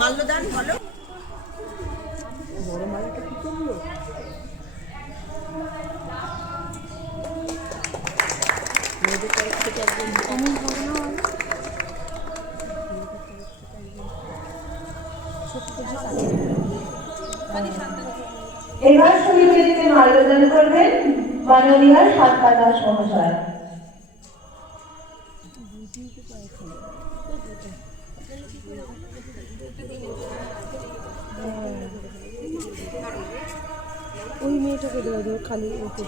মাল্যদান বলো। এবার সমিতিতে মার্গদর্শন করবেন মাননীয় সাতপা দাস মহাশয়। ওই মেয়েটাকে দেওয়া দেবো খালি ওকে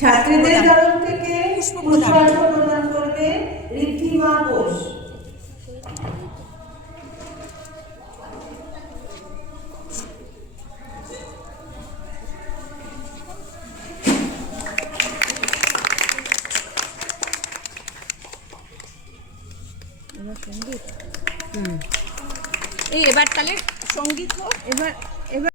ছাত্রীদের তরফ থেকে পুষ্পার্ঘ প্রদান করবে ঋদ্ধিমা বোস এই এবার তাহলে সংগীত হোক। এবার এবার